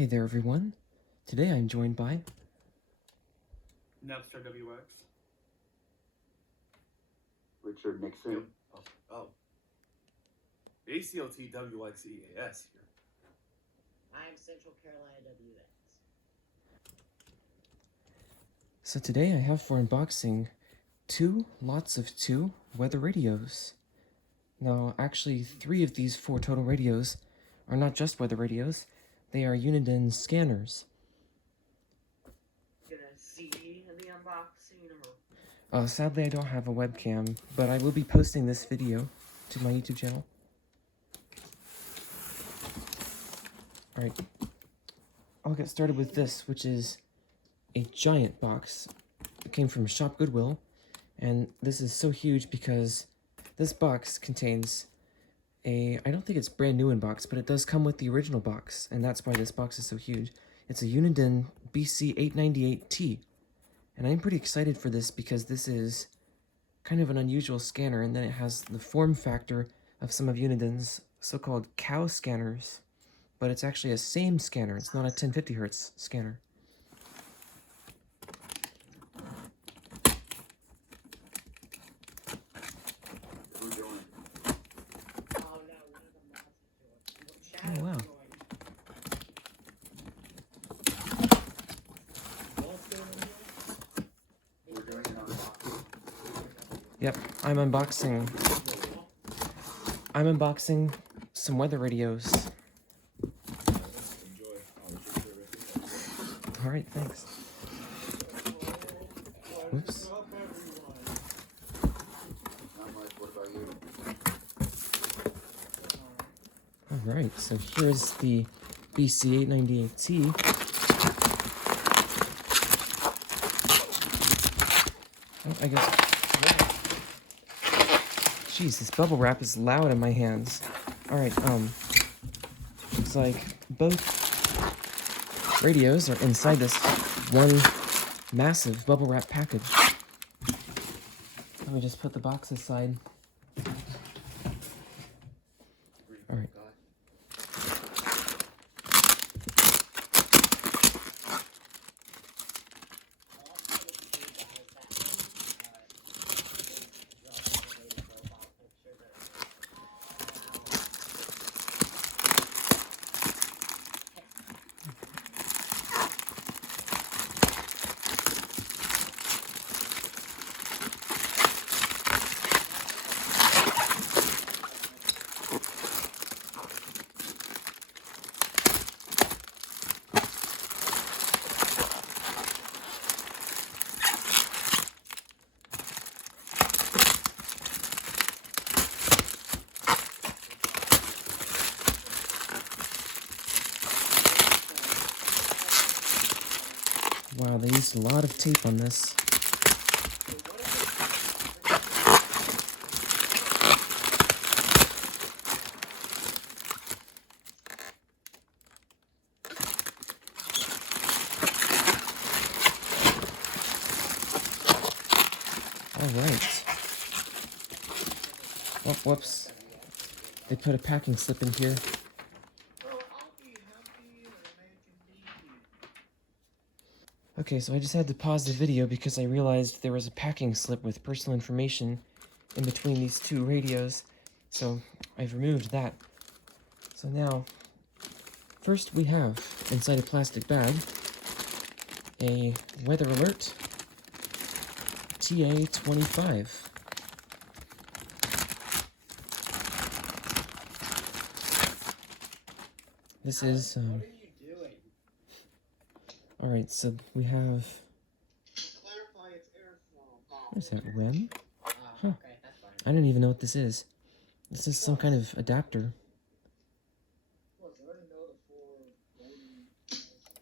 Hey there everyone, today I'm joined by Napster WX. Richard Nixon. Oh. ACLT WXEAS here. I'm Central Carolina WX. So today I have for unboxing two lots of two weather radios. Now actually 3 of these 4 total radios are not just weather radios, they are Uniden scanners. Gonna see in the unboxing or... Sadly I don't have a webcam, but I will be posting this video to my YouTube channel. Alright, I'll get started with this, which is a giant box. It came from Shop Goodwill, and this is so huge because this box contains I don't think it's brand new in box, but it does come with the original box, and that's why this box is so huge. It's a Uniden BC898T, and I'm pretty excited for this because this is kind of an unusual scanner, and then it has the form factor of some of Uniden's so-called cow scanners, but it's actually a same scanner. It's not a 1050 Hz scanner. Oh, wow. Yep, I'm unboxing some weather radios. Alright, thanks. Oops. Alright, so here's the BC898T. Oh, I guess... Jeez, this bubble wrap is loud in my hands. Alright, looks like both radios are inside this one massive bubble wrap package. Let me just put the box aside. Alright. Wow, they used a lot of tape on this. Alright. Oh, whoops. They put a packing slip in here. Okay, so I just had to pause the video because I realized there was a packing slip with personal information in between these two radios, so I've removed that. So now, first we have, inside a plastic bag, a Weatheralert TA-25. This is, Alright, so we have... What is that, REM? Huh. I don't even know what this is. This is some kind of adapter.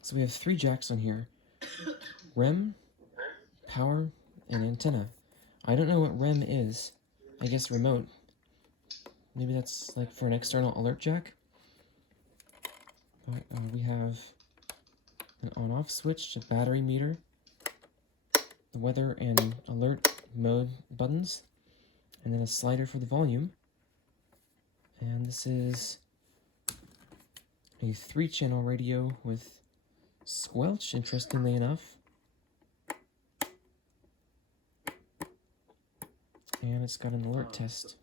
So we have 3 jacks on here. REM, power, and antenna. I don't know what REM is. I guess remote. Maybe that's like for an external alert jack? But we have an on-off switch, a battery meter, the weather and alert mode buttons, and then a slider for the volume. And this is a 3-channel radio with squelch, interestingly enough. And it's got an alert test.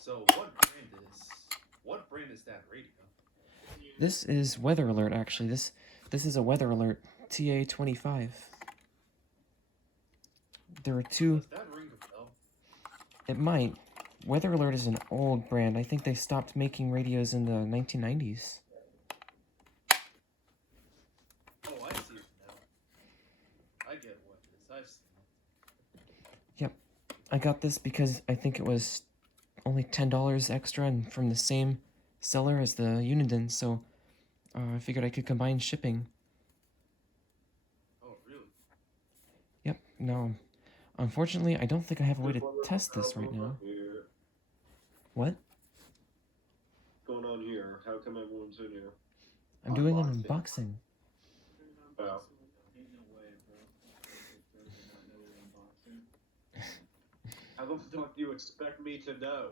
So what brand is that radio? This is Weatheralert, actually. This is a Weatheralert TA-25. There are two. Does that ring a bell? It might. Weatheralert is an old brand. I think they stopped making radios in the 1990s. Oh, I see it now. I get what it is. I've seen it. Yep. I got this because I think it was only $10 extra and from the same seller as the Uniden, so I figured I could combine shipping. Oh, really? Yep. No. Unfortunately, I don't think I have a way to test this right now. What? What's going on here? How come everyone's in here? I'm doing an unboxing. Oh. How the fuck do you expect me to know?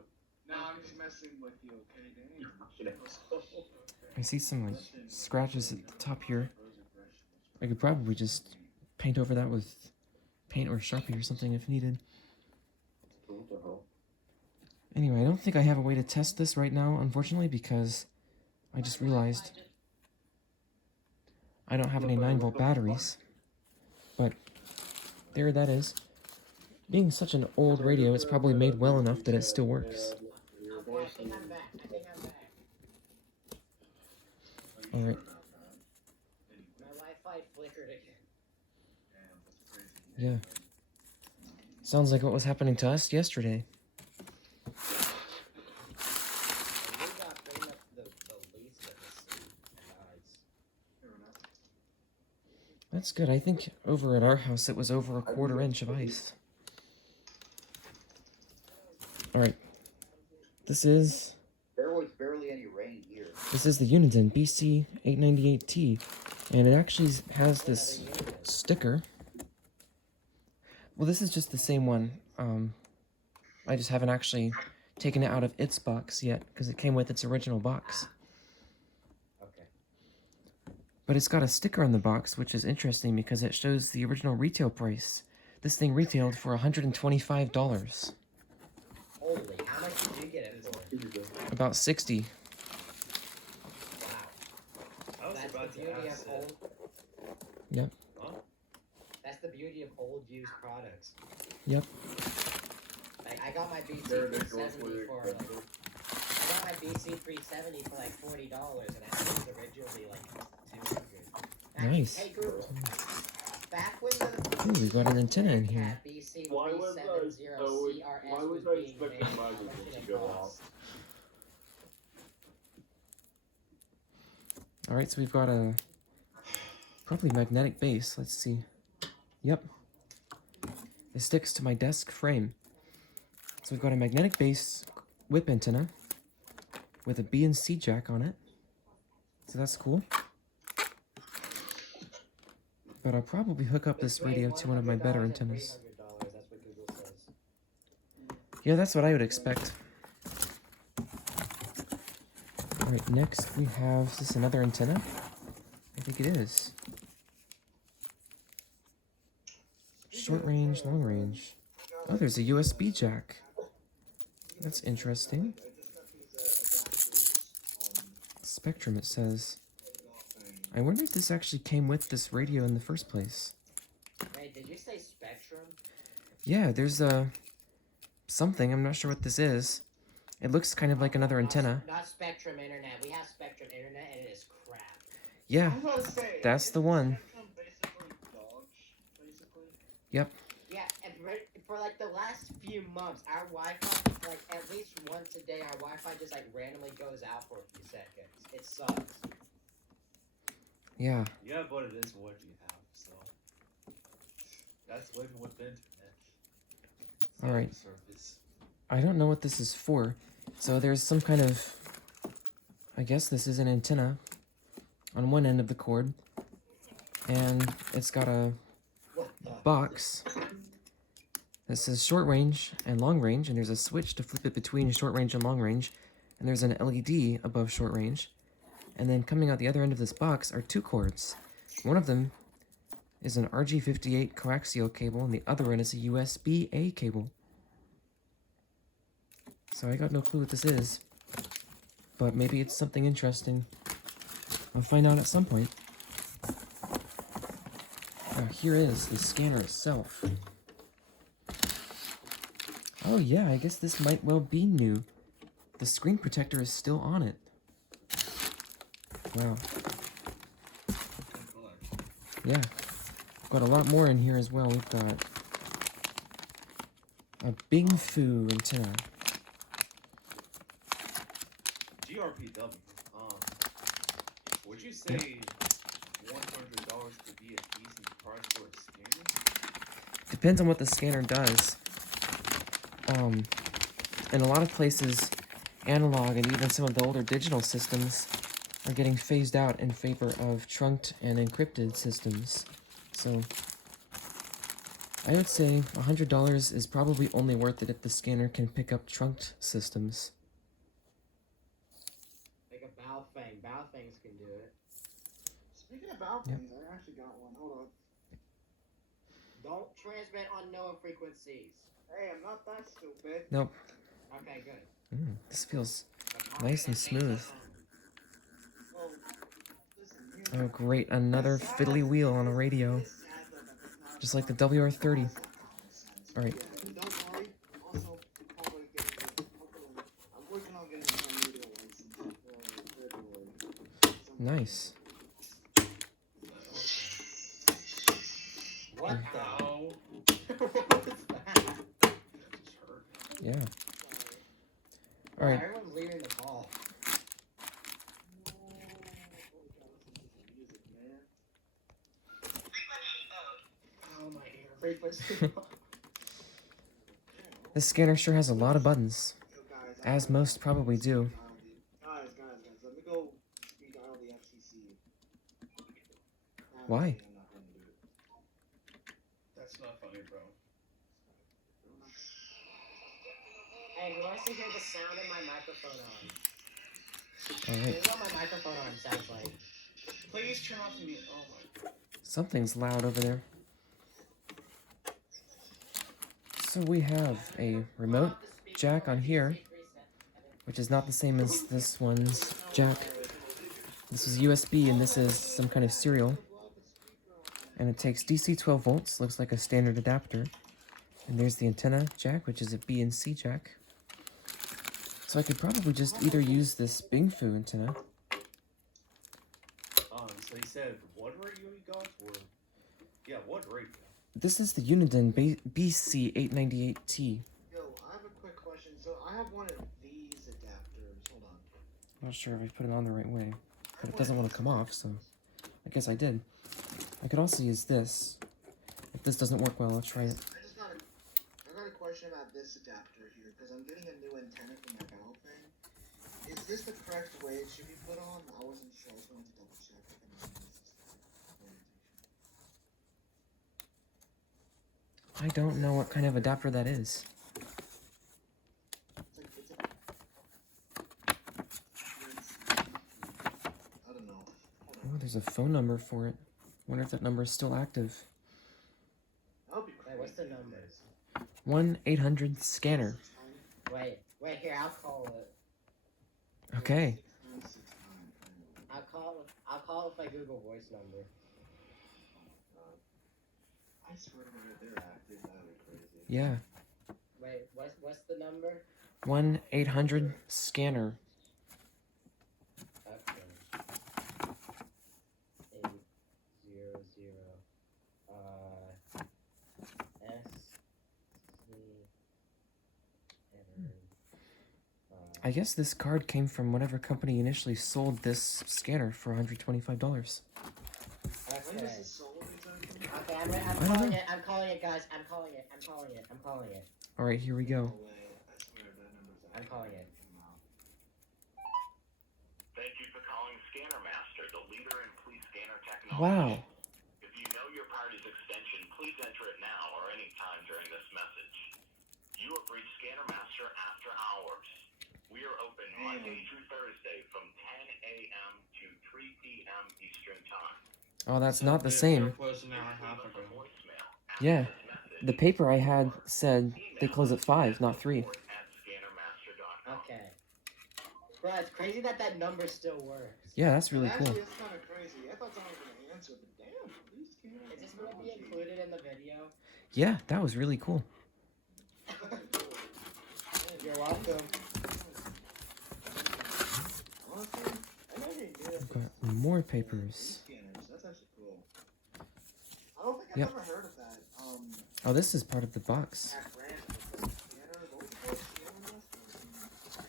No, I'm just messing with you, okay, Danny? I see some like scratches at the top here. I could probably just paint over that with paint or Sharpie or something if needed. What the hell? Anyway, I don't think I have a way to test this right now, unfortunately, because I just realized I don't have any 9-volt batteries. But there that is. Being such an old radio, it's probably made well enough that it still works. I think I'm back. Alright. My Wi-Fi flickered again. Yeah. Sounds like what was happening to us yesterday. We got bring up the least of the ice. That's good. I think over at our house it was over a 1/4 inch of ice. Alright. This is There was barely any rain here. the Uniden BC898T, and it actually has this sticker. Well, this is just the same one. I just haven't actually taken it out of its box yet, because it came with its original box. Okay. But it's got a sticker on the box, which is interesting because it shows the original retail price. This thing retailed for $125. Holy, how much did you get it for? About 60. Wow. I was That's about the to beauty ask of that. old. Yep. Huh? That's the beauty of old used products. Yep. Like I got my BC There they go 370 for for like, I got my BC 370 for like $40, and I think it was originally like 200. Nice. Hey Google. Back when the Ooh, we got an antenna in here. BC Why was I- 370 oh, CRS why was was I being expecting made, my how much results did to it go cost? Alright, so we've got a probably magnetic base. Let's see. Yep. It sticks to my desk frame. So we've got a magnetic base whip antenna with a B and C jack on it. So that's cool. But I'll probably hook up this radio to one of my better antennas. $300, that's what Google says. Yeah, that's what I would expect. Alright, next we have, is this another antenna? I think it is. Short range, long range. Oh, there's a USB jack. That's interesting. Spectrum, it says. I wonder if this actually came with this radio in the first place. Wait, did you say Spectrum? Yeah, there's a something. I'm not sure what this is. It looks kind of like another antenna. Not Spectrum Internet. We have Spectrum Internet and it is crap. Yeah, I was about to say, that's the one. Spectrum basically dog basically. Yep. Yeah, and for like the last few months, our Wi-Fi, like at least once a day, our Wi-Fi just like randomly goes out for a few seconds. It sucks. Yeah. Yeah, but it is what you have, so that's living with the internet. It's All right. Service. I don't know what this is for. So there's some kind of, I guess this is an antenna on one end of the cord, and it's got a What the? box that says short range and long range, and there's a switch to flip it between short range and long range, and there's an LED above short range, And then coming out the other end of this box are 2 cords. One of them is an RG58 coaxial cable, and the other one is a USB-A cable. So I got no clue what this is, but maybe it's something interesting. I'll find out at some point. Now here is the scanner itself. Oh yeah, I guess this might well be new. The screen protector is still on it. Wow. Yeah. Got a lot more in here as well. We've got a Bing Fu antenna. GRPW. Would you say $100 could be a decent price for a scanner? Depends on what the scanner does. In a lot of places, analog and even some of the older digital systems are getting phased out in favor of trunked and encrypted systems. So I would say $100 is probably only worth it if the scanner can pick up trunked systems. Like a Baofeng. Baofengs can do it. Speaking of balconies, I actually got one. Hold on. Don't transmit on NOAA frequencies. Hey, I'm not that stupid. Nope. Okay, good. This feels nice and smooth. Well, listen, you Oh great, another fiddly wheel on a radio. Just like the WR30. Alright. don't worry. Also, probably I'm working on getting my radio license for February. Nice. What Ow. the? What is that? Just hurt. Yeah. Wow, Alright. everyone's leaving the hall. Oh my ear. Frequency. This scanner sure has a lot of buttons, as most probably do. Guys, let me go redial the FCC. Why? That's not funny, bro. Hey, who wants to hear the sound of my microphone on? Alright. This is what my microphone on sounds like. Please turn off the mute. Oh my. Something's loud over there. So we have a remote jack on here, which is not the same as this one's jack. This is USB and this is some kind of serial. And it takes DC 12 volts, looks like a standard adapter. And there's the antenna jack, which is a B and C jack. So I could probably just either use this Bing Fu antenna. So he said, what radio you got for? Yeah, what radio? This is the Uniden BC898T. Yo, I have a quick question. So I have one of these adapters. Hold on. Not sure if I put it on the right way, but it doesn't want to come off, so I guess I did. I could also use this. If this doesn't work well, I'll try it. I got a question about this adapter here, because I'm getting a new antenna for my Baofeng. Is this the correct way it should be put on? I wasn't sure. I just wanted to double check. I don't know what kind of adapter that is. I don't know. Oh, there's a phone number for it. Wonder if that number is still active. That'll be Hey, what's the number? 1-800-SCANNER. Wait, here, I'll call it. Okay. I'll call it with my Google Voice number. I swear to God, they're active. That'd be crazy. Yeah. Wait, what's the number? 1-800-SCANNER. Okay. 800 I guess this card came from whatever company initially sold this scanner for $125. When is Okay. this sold exactly? Okay, I'm don't calling know. it. I'm calling it, guys. I'm calling it. Alright, here we go. No way. I swear that number's I'm calling it. Thank you for calling Scanner Master, the leader in police scanner technology. Wow. If you know your party's extension, please enter it now or any time during this message. You have reached Scanner Master after hours. We are open Monday through Thursday from 10 a.m. to p.m. Eastern Time. Oh, that's So not the it same. was an hour and a half ago. Voicemail after Yeah. this message. The paper I had said they Email close at us 5, not 3. support@scannermaster.com. Okay. Bro, it's crazy that that number still works. Yeah, that's really cool. Actually, it's kind of crazy. I thought someone was gonna answer, but damn, these scanners. Is this gonna be included in the video? Yeah, that was really cool. You're welcome. Honestly, I never even knew that We've got more papers. scanners. That's actually cool. I don't think I've Yep. ever heard of that. Oh, this is part of the box. At brand, scanner. What was it called? Scanner Master?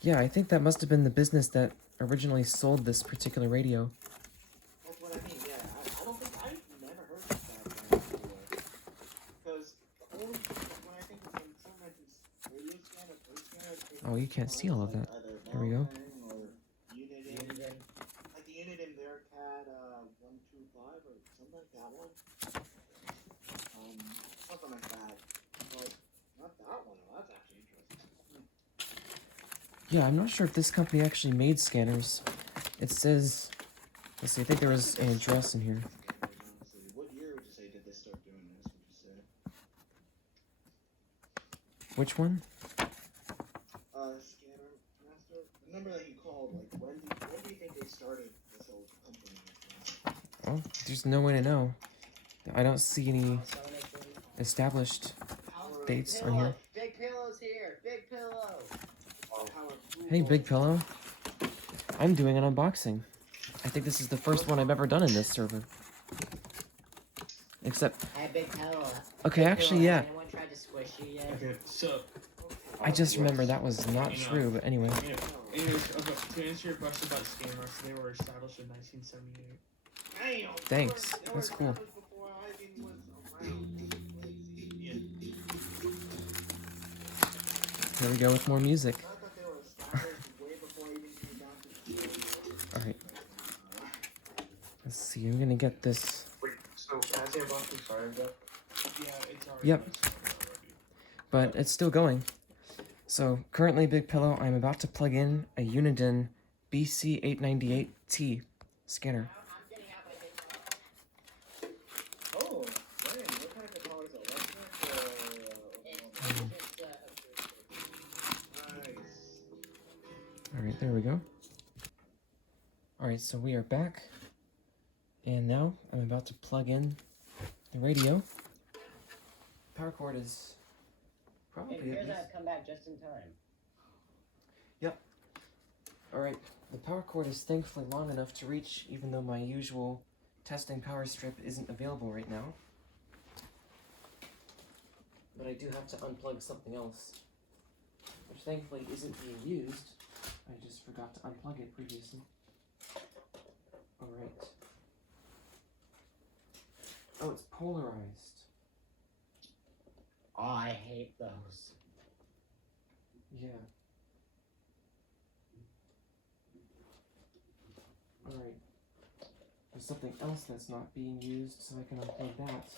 Yeah, I think that must have been the business that originally sold this particular radio. That's what I mean. Yeah, I don't think I've never heard of that brand before. Because the only when I think when someone mentions radio scanner, first scanner, Oh, you can't see all of that. There we go. Or Uniden. Uniden. Like the Uniden Bearcat 125 or something like that one. Something like that. But not that one. Oh, that's actually interesting. Yeah, I'm not sure if this company actually made scanners. It says, let's see, I think there was an address in here. Scanners, honestly. What year would you say did they start doing this? Would you say? Which one? Scanner Master. The number that you called. Like when do you think they started this whole company? Oh, there's no way to know. I don't see any So they can- established Or dates on Pillow. here. Big Pillow's here. Big Pillow. Hey, Big Pillow. I'm doing an unboxing. I think this is the first one I've ever done in this server. Except, Hey, Big Pillow. okay, Big actually, Pillow, yeah. has anyone tried to squish you yet? Okay, so I just remember that was not true, but anyway. anyways, okay, to answer your question about scammers, they were established in 1978. Damn, Thanks, they were that's cool. established before I even was around. Yeah. Here we go with more music. I thought they were established way before I even came down to Alright, let's see, I'm gonna get this. Wait, so can I say about this? Sorry, Jeff. Yeah, it's already. Yep. it's already. But it's still going. So currently, Big Pillow, I'm about to plug in a Uniden BC898T scanner. I'm getting out my Big Pillow. Oh, man, what kind of guitar is it? Electric or It's just nice? Alright, there we go. Alright, so we are back. And now I'm about to plug in the radio. Power cord is probably It at appears least... I've come back just in time. Alright, the power cord is thankfully long enough to reach, even though my usual testing power strip isn't available right now. But I do have to unplug something else, which thankfully isn't being used. I just forgot to unplug it previously. Alright. Oh, it's polarized. Oh, I hate those. Yeah. Alright. There's something else that's not being used, so I can unplug that.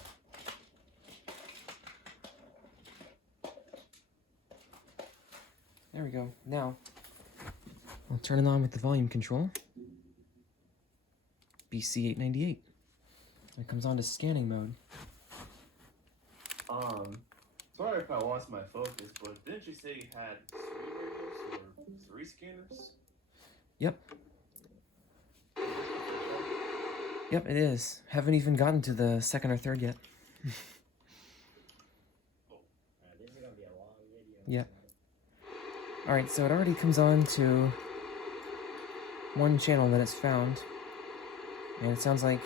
There we go. Now, I'll turn it on with the volume control. BC898. It comes on to scanning mode. Sorry if I lost my focus, but didn't you say you had 3 radios or 3 scanners? Yep. Yep, it is. Haven't even gotten to the second or third yet. This is gonna be a long video. Yeah. Alright, so it already comes on to one channel that it's found. And it sounds like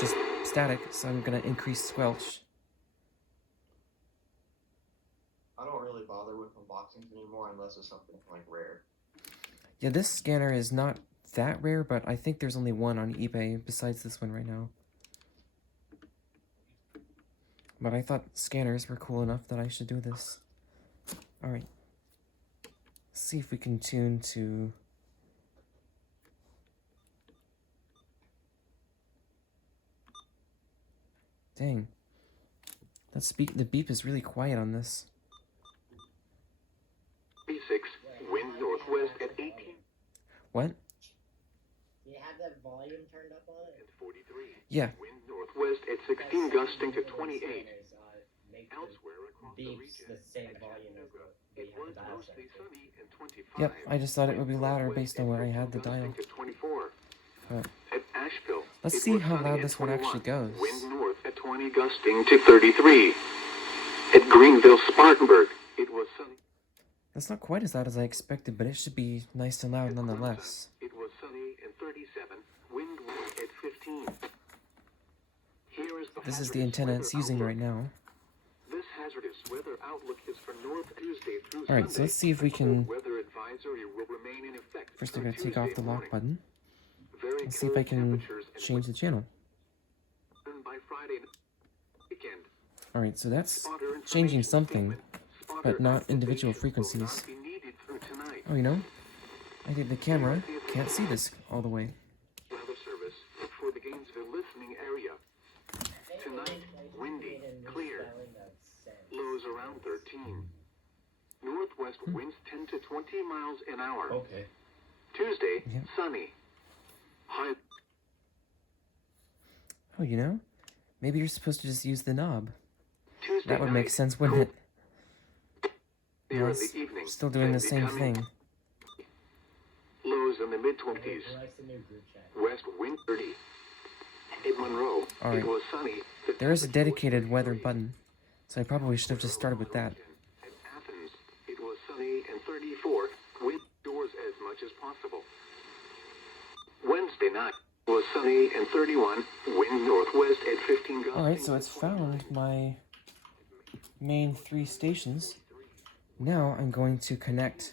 just static, so I'm gonna increase squelch. I don't really bother with unboxings anymore unless it's something like rare. Yeah, this scanner is not that rare, but I think there's only one on eBay besides this one right now. But I thought scanners were cool enough that I should do this. Alright. See if we can tune to... Dang. The beep is really quiet on this. B6, wind northwest at 18. What? You have the volume turned up on it? Yeah. Wind northwest at 16 gusting to 28. Elsewhere across the Beeps region. the same volume as what It we was have dial mostly set to. sunny and 25. Yep, I just thought it would be louder Northwest based on at where I had the 15 dial. gusting to 24. But At Asheville, let's it see was how sunny loud at this one 21. actually goes. Wind north at 20 gusting to 33. At Greenville, Spartanburg, it was sunny. That's not quite as loud as I expected, but it should be nice and loud At nonetheless. Clemson, it was sunny and 37. Wind at 15. Here is This is the hazardous antenna weather it's using outlook. right now. This hazardous weather outlook is for North Tuesday through Alright, so Sunday. let's see if we A cold can... weather advisory will remain in effect First I'm through going to take off the Tuesday lock morning. button. Very Let's see if I cold can temperatures and change the channel. by Friday weekend. Alright, so that's Spotter changing information something, statement. Spotter but not individual activation will frequencies. not be needed through tonight. Oh, you know, I think the camera can't see this all the way. Weather service for the Gainesville listening area. Tonight, windy, clear. Lows around 13. Northwest winds 10 to 20 miles an hour. Okay. Tuesday, Yeah. sunny. High Oh, you know, maybe you're supposed to just use the knob. Tuesday That would make night, sense, wouldn't it? clear No, in it's the evening. still doing the and same becoming thing. Lows in the mid-20s. West wind 30. In Monroe, Alright. it was sunny. The There is a temperature was dedicated weather 33. button, so I probably should have just started with that. At Athens, it was sunny and 34. Wind doors as much as possible. Wednesday night was sunny and 31. Wind northwest at 15 gusting. Alright, so to it's 29. found my main 3 stations. Now I'm going to connect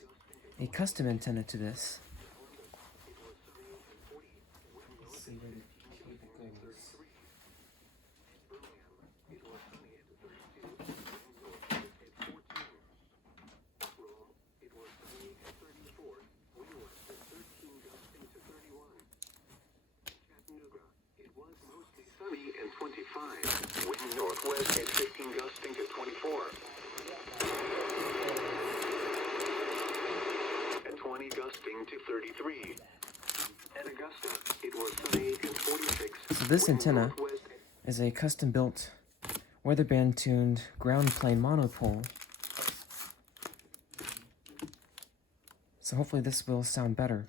a custom antenna to this. Let's see where the cable goes. Sunny and 25. Wind northwest at 15 gusting to 24. At 20 gusting to 33. At Augusta, it was sunny and 46. So this Wind antenna northwest is a custom-built, weather band-tuned ground plane monopole. So hopefully this will sound better.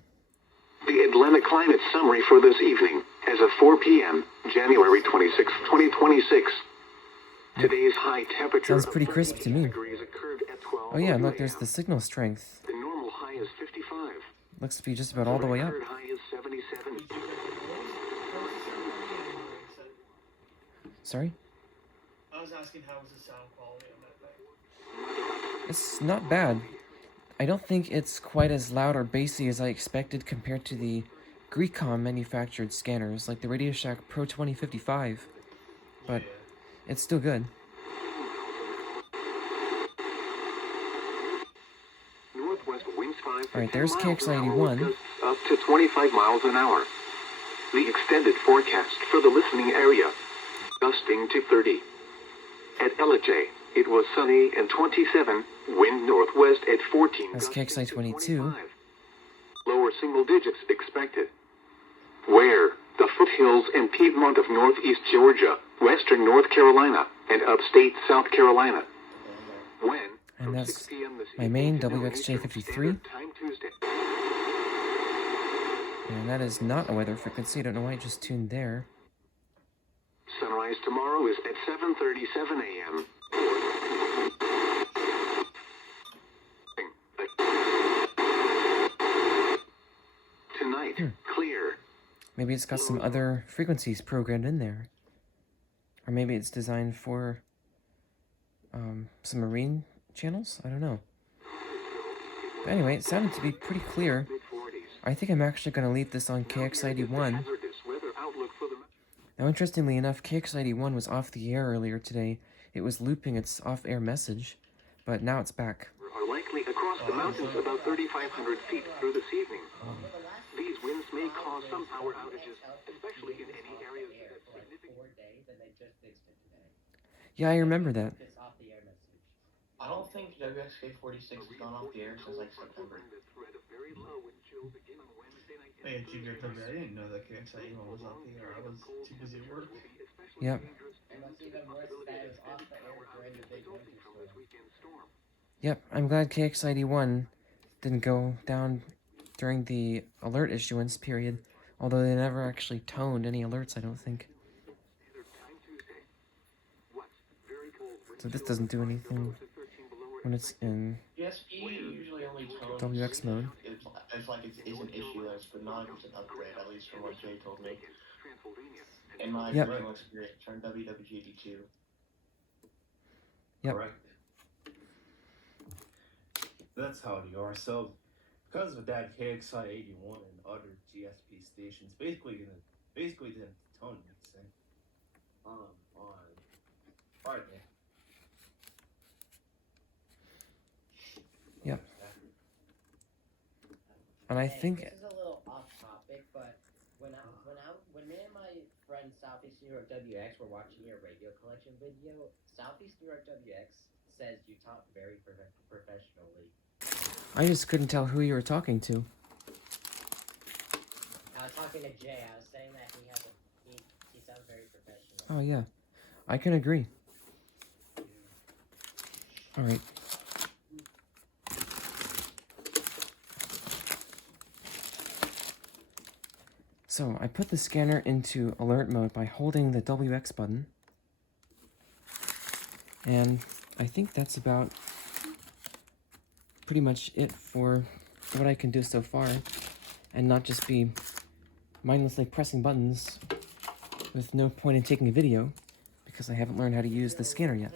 The Atlantic climate summary for this evening as of 4 p.m., January 26, 2026. Today's high temperature Sounds of pretty crisp to 38 me. degrees occurred at 12 Oh yeah, and look, a.m. there's the signal strength. The normal high is 55. Looks to be just about all the way up. Record high is 77. Sorry? I was asking how was the sound quality on that thing. It's not bad. I don't think it's quite as loud or bassy as I expected compared to the Greecom manufactured scanners, like the Radio Shack Pro 2055. But it's still good. Northwest winds 5 to Alright, 10 there's miles an hour KX91. with gusts up to 25 miles an hour. The extended forecast for the listening area, gusting to 30. At LJ, it was sunny and 27. Wind northwest at 14. That's gusting to KX92. 25. Lower single digits expected. Where the foothills and Piedmont of northeast Georgia, western North Carolina, and upstate South Carolina. When And from that's 6 p.m. this my evening main to noon WXJ53. Eastern Standard Time Tuesday. And that is not a weather frequency. I don't know why it just tuned there. Sunrise tomorrow is at 7:37 a.m. Tonight, clear. Maybe it's got some other frequencies programmed in there. Or maybe it's designed for some marine channels? I don't know. But anyway, it sounded to be pretty clear. I think I'm actually going to leave this on KX91. Now, interestingly enough, KX91 was off the air earlier today. It was looping its off-air message, but now it's back. Are likely across the mountains about 3,500 feet through this evening. These winds may cause some power outages, especially in any areas that significant. Yeah, I remember that. I don't think WXK46 has gone off the air since like September. Hey, it's you guys, I didn't know that KXIE one was off the air. I was too busy at work. Yep. And what's even worse is that it was off the air during the big winter storm. Yep, I'm glad KXID1 didn't go down during the alert issuance period, although they never actually toned any alerts, I don't think. So this doesn't do anything when it's in ESP usually only tones WX mode. if like it is an issue that's but not if it's an upgrade, at least from what Jay told me. In my personal experience, turn WWGD2. Yep. Correct. That's how they are. So, because of that, KXI 81 and other GSP stations basically didn't tone anything on Friday. Yep. And I think This is a little off topic, but when me and my friend Southeast New York WX were watching your radio collection video, Southeast New York WX says you talk very professionally. I just couldn't tell who you were talking to. I was talking to Jay. I was saying that he sounds very professional. Oh yeah, I can agree. All right. So I put the scanner into alert mode by holding the WX button. And I think that's about pretty much it for what I can do so far, and not just be mindlessly pressing buttons with no point in taking a video, because I haven't learned how to use the scanner yet.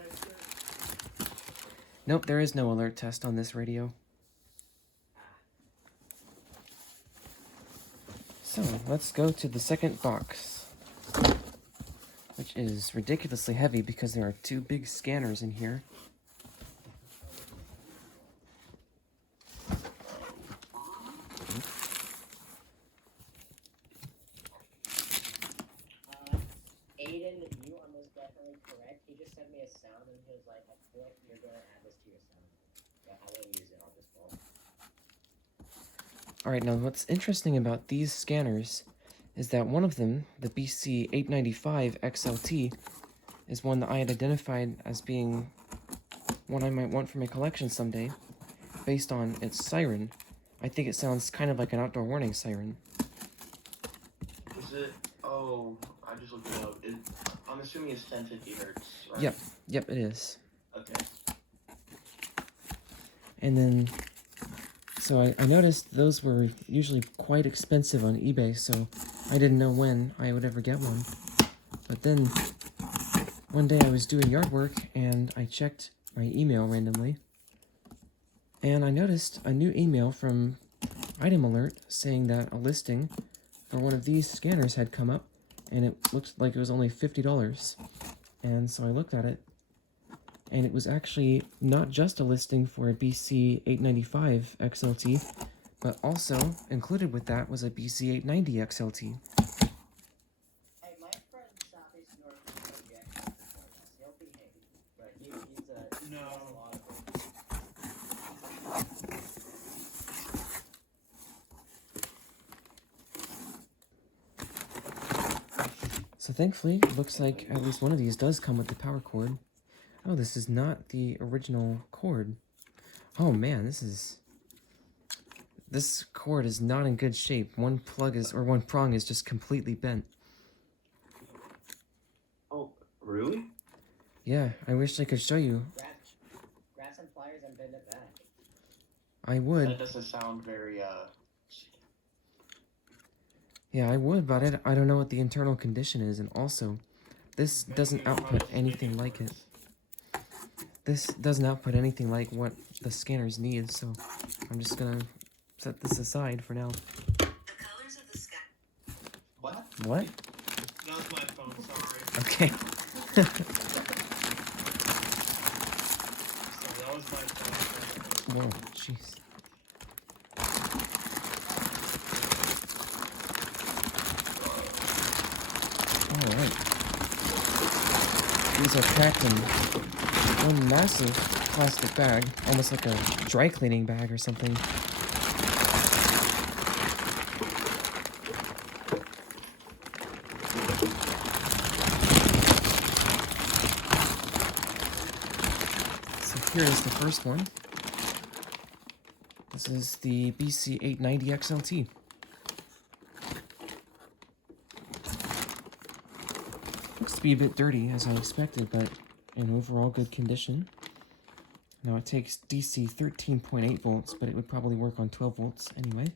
Nope, there is no alert test on this radio. So, let's go to the second box, which is ridiculously heavy because there are two big scanners in here. Aiden, you are most definitely correct. He just sent me a sound and he was like, I feel like you're going to add this to your sound. But I won't use it on this phone. Alright, now what's interesting about these scanners is that one of them, the BC-895 XLT, is one that I had identified as being one I might want for my collection someday, based on its siren. I think it sounds kind of like an outdoor warning siren. Is it? Oh, I just looked it up. I'm assuming it's 1050 hertz, right? Yep, it is. Okay. And then, so I noticed those were usually quite expensive on eBay, so I didn't know when I would ever get one. But then, one day I was doing yard work, and I checked my email randomly, and I noticed a new email from Item Alert saying that a listing for one of these scanners had come up, and it looked like it was only $50. And so I looked at it, and it was actually not just a listing for a BC-895 XLT, but also included with that was a BC-890 XLT. Hey, my friend Southeast North WX he'll be happy, but he's a... No. He has a lot of it. So thankfully, it looks like at least one of these does come with the power cord. Oh, this is not the original cord. Oh man, this cord is not in good shape. One prong is just completely bent. Oh, really? Yeah, I wish I could show you. Grab some pliers and bend it back. I would. That doesn't sound very, Yeah, I would, but I don't know what the internal condition is, and also, this doesn't output anything like it. This doesn't output anything like what the scanners need, so I'm just gonna set this aside for now. The colors of the sky. What? What? That was my phone, sorry. Okay. Sorry, that was my phone. Whoa, jeez. Alright. These are packed in one massive plastic bag, almost like a dry cleaning bag or something. So here is the first one. This is the BC-890 XLT. Looks to be a bit dirty, as I expected, but in overall good condition. Now it takes DC 13.8 volts, but it would probably work on 12 volts anyway.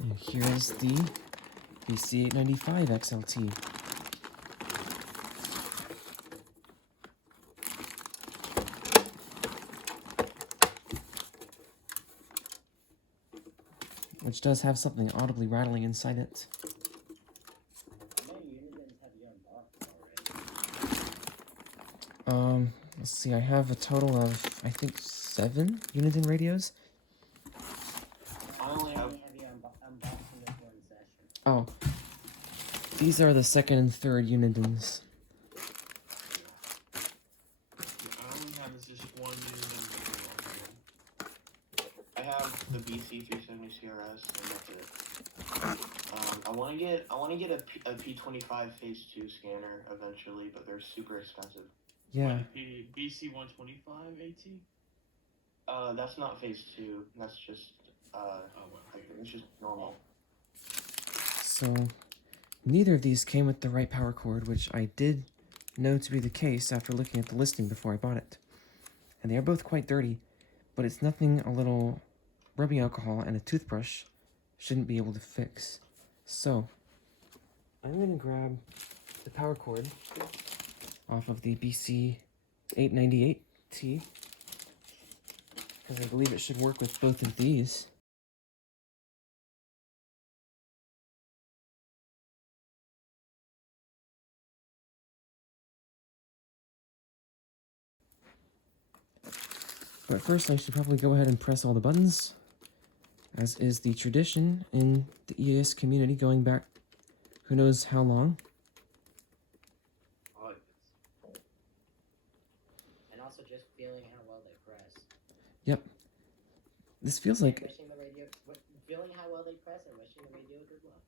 And here is the BC-895 XLT. Which does have something audibly rattling inside it. Let's see, I have a total of, I think, 7 Uniden radios. I only have. Oh, these are the second and third Unidens. I only have is just one Uniden radio. I have the BC 370 CRS, and that's it. I want to get a P-25 Phase 2 scanner eventually, but they're super expensive. Yeah. BC 125 AT? That's not Phase 2. That's just it's just normal. So, neither of these came with the right power cord, which I did know to be the case after looking at the listing before I bought it. And they are both quite dirty, but it's nothing a little rubbing alcohol and a toothbrush shouldn't be able to fix. So, I'm going to grab the power cord off of the BC-898T, because I believe it should work with both of these. But first I should probably go ahead and press all the buttons, as is the tradition in the EAS community going back who knows how long. And also just feeling how well they press. Yep. This feels like... Wishing the radio, feeling how well they press and wishing the radio good luck.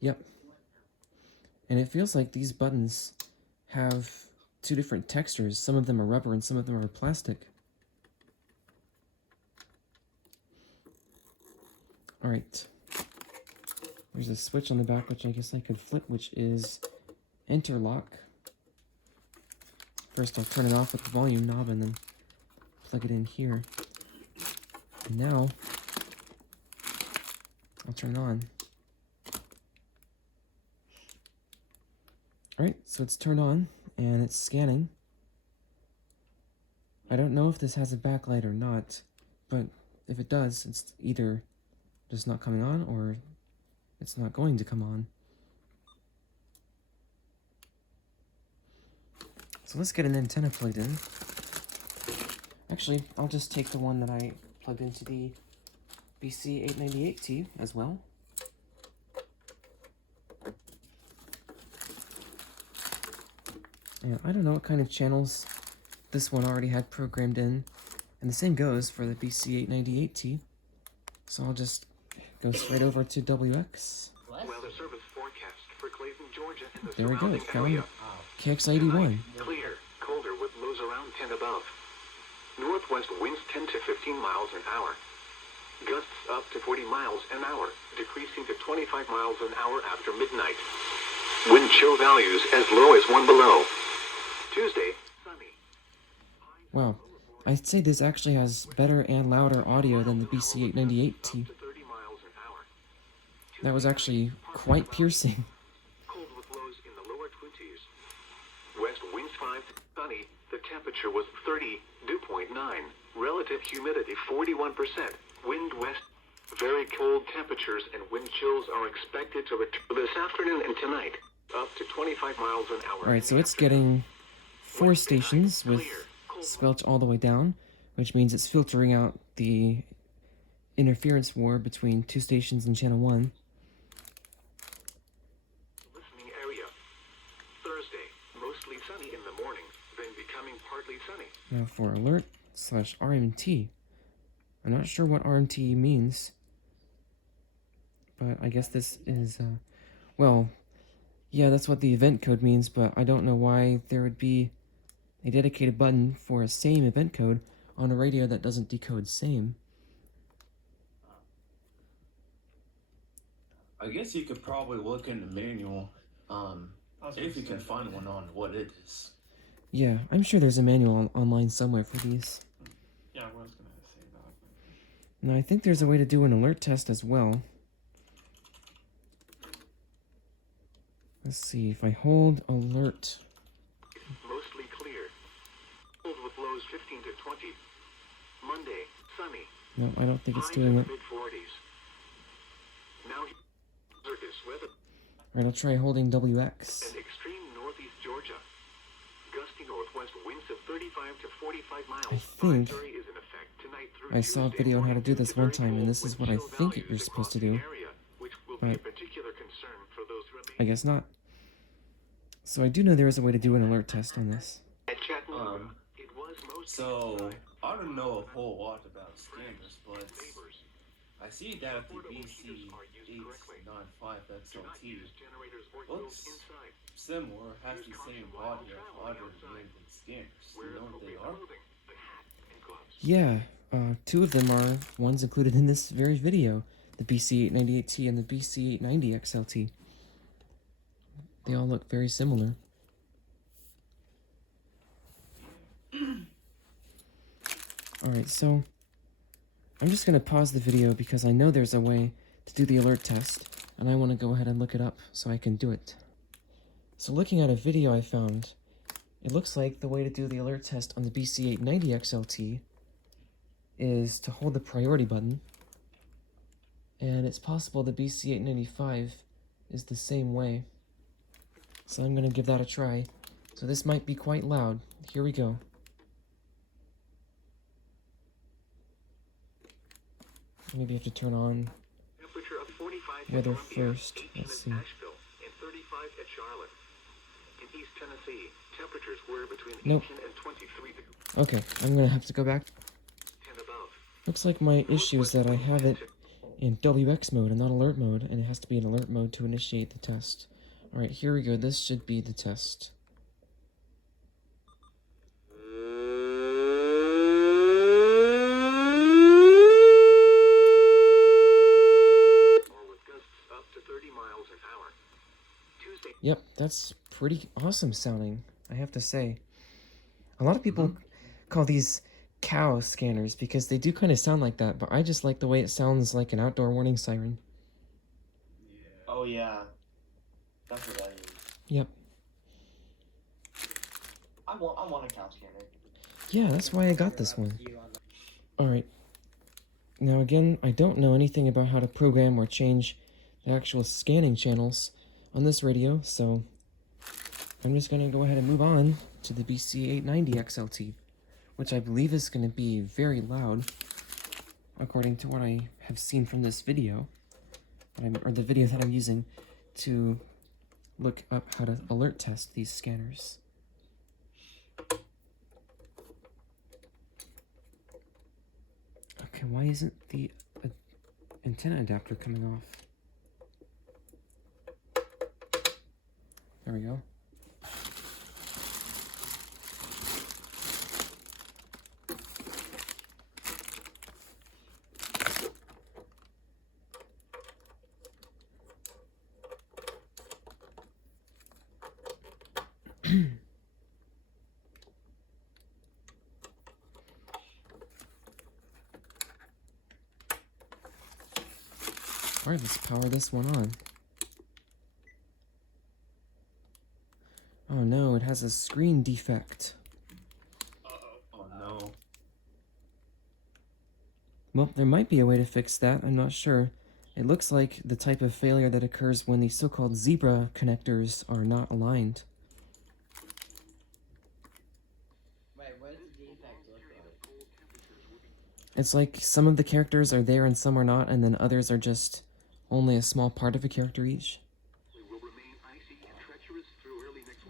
Yep. And it feels like these buttons have 2 different textures. Some of them are rubber and some of them are plastic. Alright. There's a switch on the back which I guess I could flip, which is interlock. First I'll turn it off with the volume knob and then plug it in here. And now I'll turn it on. Alright, so it's turned on and it's scanning. I don't know if this has a backlight or not, but if it does, it's either just not coming on or it's not going to come on. So let's get an antenna plugged in. Actually, I'll just take the one that I plugged into the BC-898T as well. And I don't know what kind of channels this one already had programmed in, and the same goes for the BC-898T. So I'll just go straight over to WX. Weather service forecast for Clayton, Georgia, and the There we go, surrounding found area. KX81. Clear, colder with lows around 10 above. Northwest winds 10 to 15 miles an hour. Gusts up to 40 miles an hour, decreasing to 25 miles an hour after midnight. Wind chill values as low as 1 below. Tuesday, sunny. Wow, I'd say this actually has better and louder audio than the BC-898T. That was actually quite piercing. Cold with lows in the lower 20s. West winds 5, sunny. The temperature was 30.9. Relative humidity 41%. Wind west. Very cold temperatures and wind chills are expected to return this afternoon and tonight. Up to 25 miles an hour. Alright, so it's getting 4 stations with squelch all the way down, which means it's filtering out the interference war between 2 stations in channel 1. Listening area. Thursday, mostly sunny in the morning, then becoming partly sunny. Now for alert/RMT. I'm not sure what RMT means, but I guess this is, well, yeah, that's what the event code means, but I don't know why there would be a dedicated button for a same event code on a radio that doesn't decode same. I guess you could probably look in the manual, if you can find one on what it is. Yeah, I'm sure there's a manual online somewhere for these. Yeah, I was gonna say that. Now, I think there's a way to do an alert test as well. Let's see, if I hold alert. Mostly clear. Cold with lows 15 to 20. Monday, sunny. No, I don't think it's Highs doing in the it. mid-40s. Now, this weather Alright, I'll try holding WX. and extreme northeast Georgia. Gusty northwest winds of 35 to 45 miles. I think Advisory is in effect tonight through I saw a Tuesday video on how to morning do this to one very time, and cold this is what I wind chill think values you're supposed to across the do, area, which will be a but particular concern for those I guess not. So I do know there is a way to do an alert test on this. at Chattanooga. It was mostly So, sunny. I don't know a whole lot about scanners, but I see that the BC-895 XLT looks similar, has the same body of other named scanners. You know what they are? Yeah, 2 of them are ones included in this very video. The BC-898T and the BC-890XLT. They all look very similar. Alright, so I'm just going to pause the video because I know there's a way to do the alert test, and I want to go ahead and look it up so I can do it. So looking at a video I found, it looks like the way to do the alert test on the BC-890XLT is to hold the priority button, and it's possible the BC-895 is the same way. So I'm going to give that a try. So this might be quite loud. Here we go. Maybe I have to turn on Temperature of 45 at weather Columbia, first. 18 Let's see. at Asheville, and 35 at Charlotte. In East Tennessee, temperatures were between Nope. 18 and 23 degrees Okay, I'm going to have to go back. and above. Looks like my issue is that I have it in WX mode and not alert mode, and it has to be in alert mode to initiate the test. Alright, here we go. This should be the test. Or with gusts up to 30 miles an hour. Tuesday, Yep, that's pretty awesome sounding, I have to say. A lot of people call these cow scanners because they do kind of sound like that, but I just like the way it sounds like an outdoor warning siren. Oh yeah, that's what that is. Yep. I want a cow scanner. Yeah, that's why I got this one. Alright. Now again, I don't know anything about how to program or change the actual scanning channels on this radio, so I'm just going to go ahead and move on to the BC-890XLT, which I believe is going to be very loud, according to what I have seen from this video, or the video that I'm using to look up how to alert test these scanners. Okay, why isn't the antenna adapter coming off? There we go. Alright, let's power this one on. Oh no, it has a screen defect. Oh no. Well, there might be a way to fix that, I'm not sure. It looks like the type of failure that occurs when the so-called zebra connectors are not aligned. It's like some of the characters are there and some are not, and then others are just only a small part of a character each.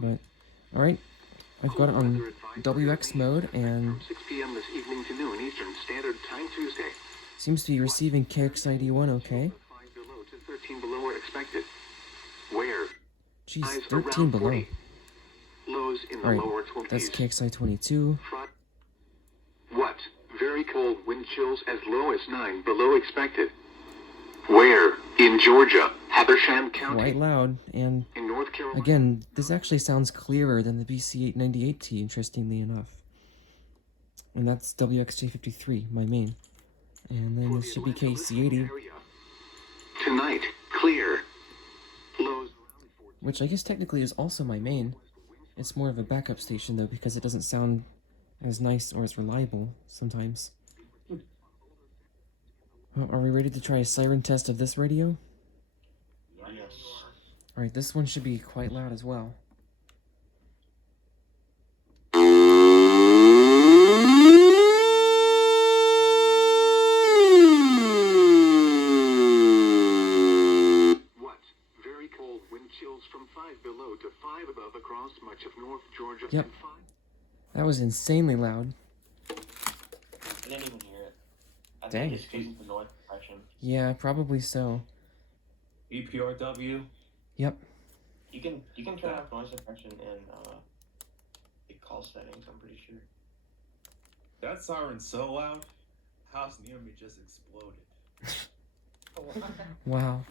But, alright, I've got it on WX mode, and 6 p.m. this evening to noon Eastern Standard Time Tuesday. seems to be receiving KX91 okay. 5 below to 13 below are expected. Where? Geez, Highs 13 around below. 40. Lows in the Alright, lower 20s. that's KXI22. What? Very cold wind chills as low as 9 below expected. Where? In Georgia, Habersham County. Quite loud, and In North Carolina. again, this actually sounds clearer than the BC898T, interestingly enough. And that's WXJ53, my main. And then this should be KC80, Tonight, clear. Lows around 40. which I guess technically is also my main. It's more of a backup station, though, because it doesn't sound as nice or as reliable sometimes. Well, are we ready to try a siren test of this radio? Yes. Alright, this one should be quite loud as well. What? Very cold wind chills from 5 below to 5 above across much of North Georgia. Yep. And 5. That was insanely loud. I didn't even hear it. I Dang. think it's because of the noise suppression. Yeah, probably so. EPRW. Yep. You can turn off noise suppression in the call settings, I'm pretty sure. That siren's so loud. House near me just exploded. Wow.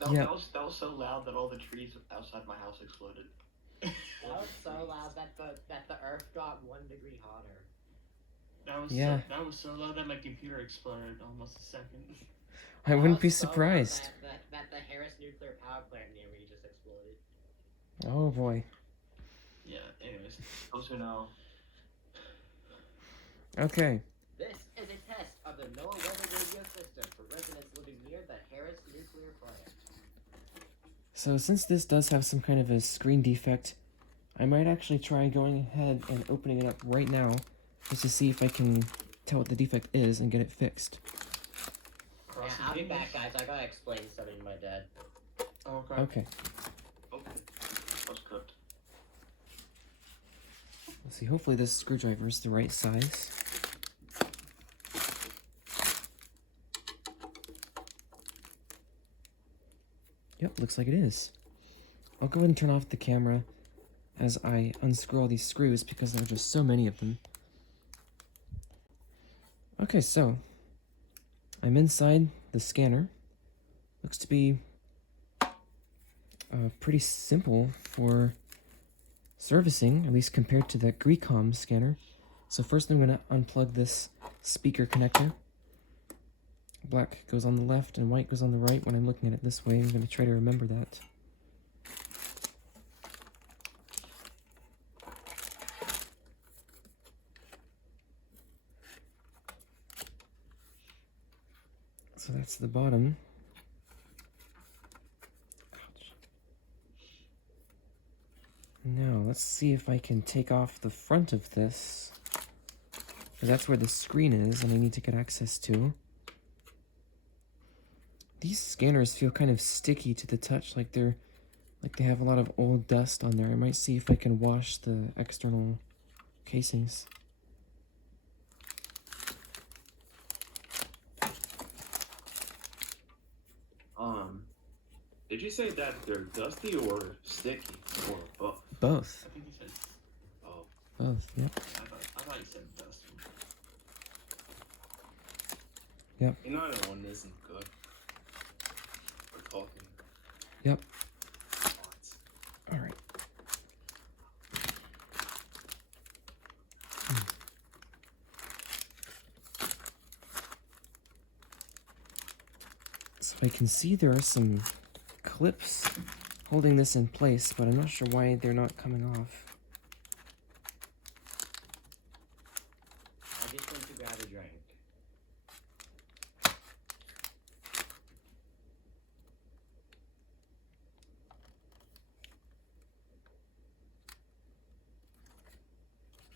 That, Yeah. that was so loud that all the trees outside my house exploded. That was so loud that the earth got 1 degree hotter. Yeah. That was so loud that my computer exploded in almost a second. I That wouldn't was be so loud surprised. That the Harris nuclear power plant near me just exploded. Oh boy. Yeah, anyways. Those who know. Okay. This is a test of the NOAA weather radio system for residents living near the Harris nuclear plant. So since this does have some kind of a screen defect, I might actually try going ahead and opening it up right now, just to see if I can tell what the defect is and get it fixed. Yeah, I'll be back, guys. I gotta explain something to my dad. Okay. Okay. Okay. That's cooked. Let's see, hopefully this screwdriver is the right size. Yep, looks like it is. I'll go ahead and turn off the camera as I unscrew all these screws because there are just so many of them. Okay, so I'm inside the scanner. Looks to be pretty simple for servicing, at least compared to the Grecom scanner. So first I'm going to unplug this speaker connector. Black goes on the left and white goes on the right when I'm looking at it this way. I'm going to try to remember that. So that's the bottom. Ouch. Now, let's see if I can take off the front of this, because that's where the screen is and I need to get access to. These scanners feel kind of sticky to the touch, like they have a lot of old dust on there. I might see if I can wash the external casings. Did you say that they're dusty or sticky or both? Both. I think he said. Oh, Both, yep. I thought you said dust. you know that one isn't good. We're talking. Yep. Lots. Alright. So I can see there are some clips holding this in place, but I'm not sure why they're not coming off. I just went to grab a drink.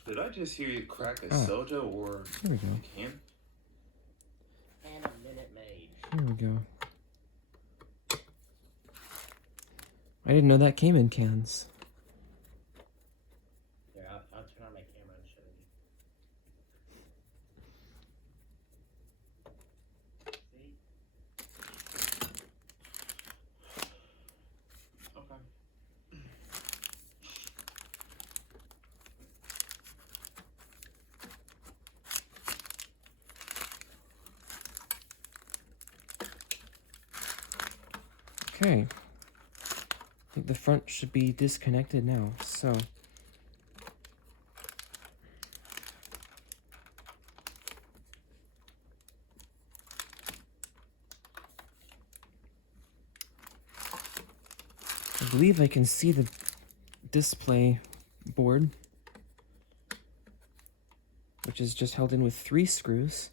Did I just hear you crack a Oh. soda or There we go. a can? Here we go. I didn't know that came in cans. Here, I'll turn on my camera and show you. See? Okay. Okay. I think the front should be disconnected now, so. I believe I can see the display board, which is just held in with 3 screws.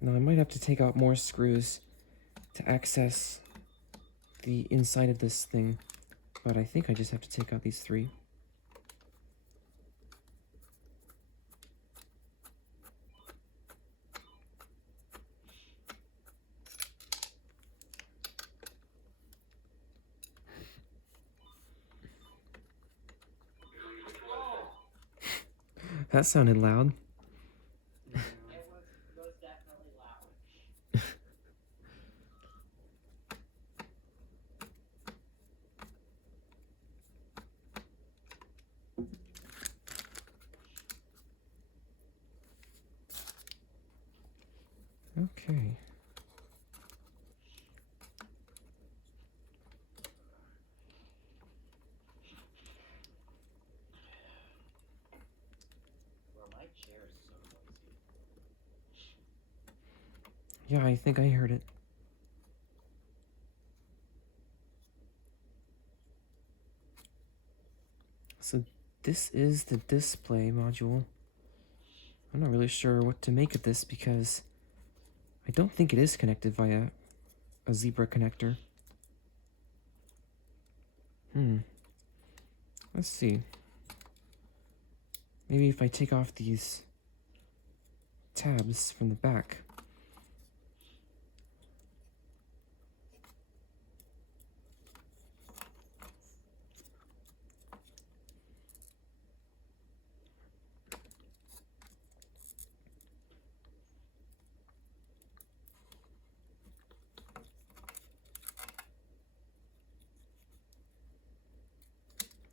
Now I might have to take out more screws to access the inside of this thing, but I think I just have to take out these 3. That sounded loud. It was most definitely loud. Okay. Bro, my chair is so noisy. Yeah, I think I heard it. So this is the display module. I'm not really sure what to make of this because I don't think it is connected via a zebra connector. Let's see. Maybe if I take off these tabs from the back.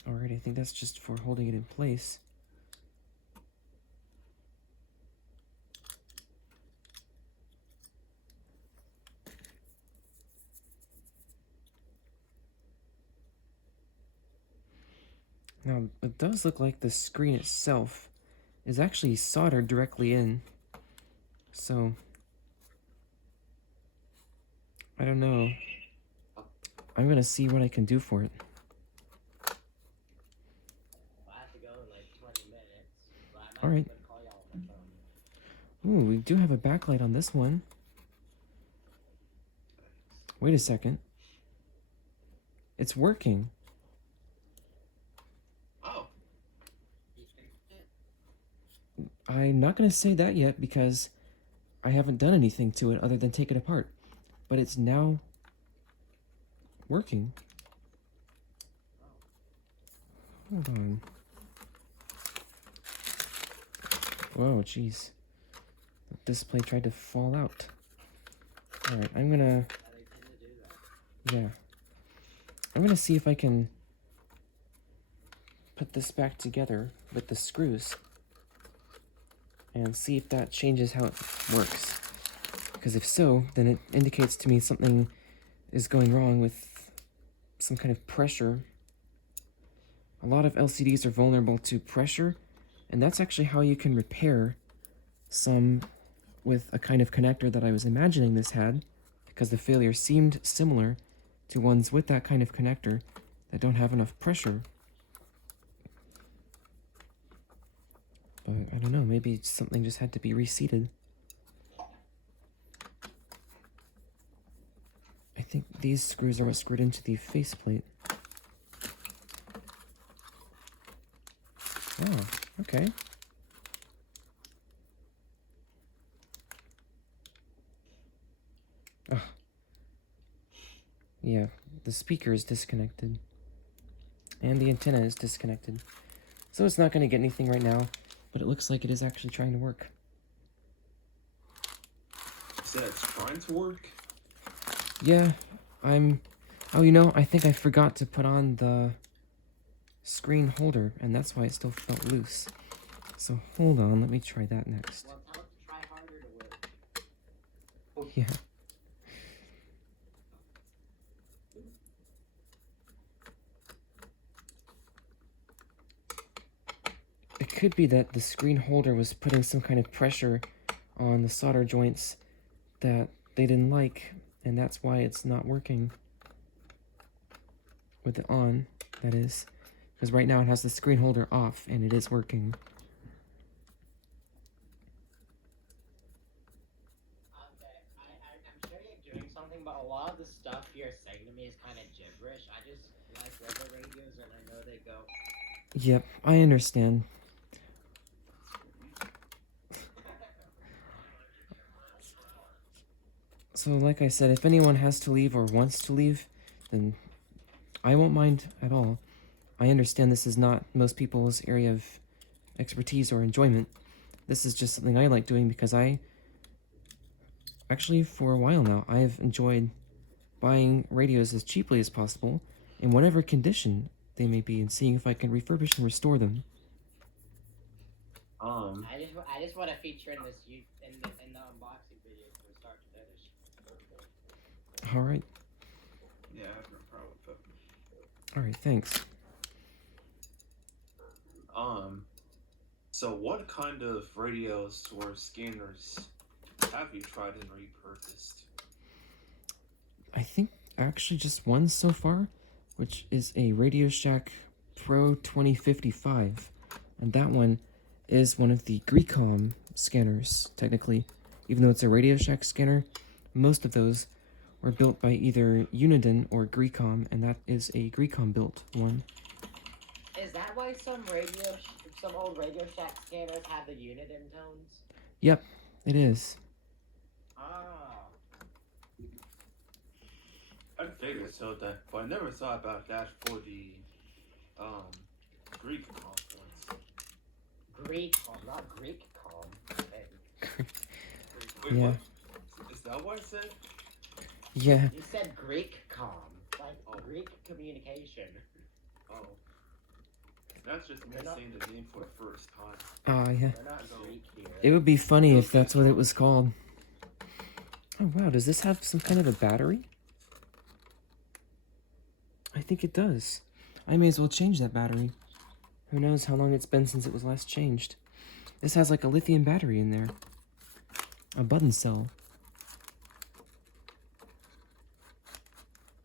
Alright, I think that's just for holding it in place. Now, it does look like the screen itself is actually soldered directly in. So, I don't know. I'm gonna see what I can do for it. I have to go in like 20 minutes. But I might All right. call y'all on my phone. Ooh, we do have a backlight on this one. Wait a second. It's working. Oh. I'm not gonna say that yet because I haven't done anything to it other than take it apart. But it's now working. Hold on. Whoa, jeez. The display tried to fall out. Alright, I'm gonna... Yeah. I'm gonna see if I can put this back together with the screws and see if that changes how it works. Because if so, then it indicates to me something is going wrong with some kind of pressure. A lot of LCDs are vulnerable to pressure, and that's actually how you can repair some with a kind of connector that I was imagining this had, because the failure seemed similar to ones with that kind of connector that don't have enough pressure. But I don't know, maybe something just had to be reseated. I think these screws are what screwed into the faceplate. Oh, okay. Yeah, the speaker is disconnected. And the antenna is disconnected. So it's not going to get anything right now, but it looks like it is actually trying to work. So it's trying to work? Yeah, Oh, you know, I think I forgot to put on the screen holder, and that's why it still felt loose. So hold on, let me try that next. Well, tell it to try harder to work. Yeah. It could be that the screen holder was putting some kind of pressure on the solder joints that they didn't like, and that's why it's not working. With it on, that is. Because right now it has the screen holder off, and it is working. Okay, I'm sure you're doing something, but a lot of the stuff you're saying to me is kind of gibberish. I just like weather radios, and I know they go. Yep, I understand. So like I said, if anyone has to leave or wants to leave, then I won't mind at all. I understand this is not most people's area of expertise or enjoyment. This is just something I like doing because actually for a while now, I've enjoyed buying radios as cheaply as possible in whatever condition they may be and seeing if I can refurbish and restore them. I just want to feature in this in the unboxing video from start to finish. All right. Yeah, I have no problem with that. All right, thanks. So what kind of radios or scanners have you tried and repurposed? I think actually just one so far, which is a Radio Shack Pro 2055. And that one is one of the Greecom scanners, technically. Even though it's a Radio Shack scanner, most of those were built by either Uniden or Greecom, and that is a Greecom built one. Is that why some old Radio Shack scanners have the Uniden tones? Yep, it is. Ah. I figured so, but I never thought about that for the Greek conference. Greecom, not Greekcom. Okay. Wait, Yeah. what? Is that what I said? Yeah. You said Greekcom, like Greek communication. Oh. That's just me saying the name for the first time. Yeah. They're not Greek here. It would be funny if that's what it was called. Oh wow, does this have some kind of a battery? I think it does. I may as well change that battery. Who knows how long it's been since it was last changed. This has like a lithium battery in there. A button cell.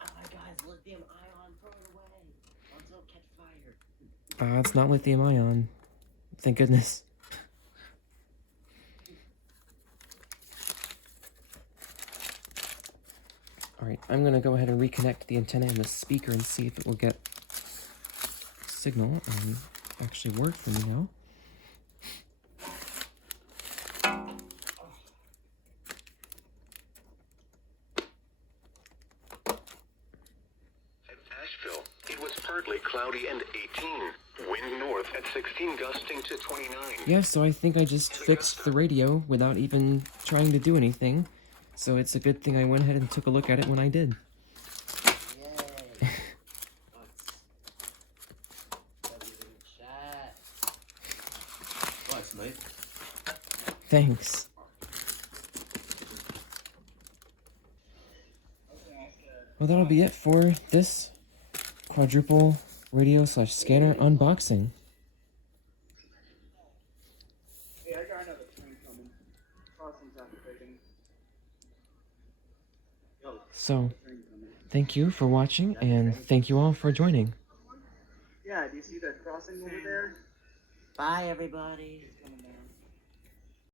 Oh my god, lithium ion, throw it away. Once it'll catch fire. It's not lithium ion. Thank goodness. Alright, I'm gonna go ahead and reconnect the antenna and the speaker and see if it will get signal and actually work for me now. At Asheville, it was partly cloudy and 18. Wind north at 16, gusting to 29. Yeah, so I think I just fixed the radio without even trying to do anything. So it's a good thing I went ahead and took a look at it when I did. Yay. Chat. Nice, mate. Thanks. Well, that'll be it for this quadruple radio / scanner unboxing. Hey, I got another train coming. Crossing's activating. So, thank you for watching, and thank you all for joining. Yeah, do you see that crossing over there? Bye, everybody. It's coming down.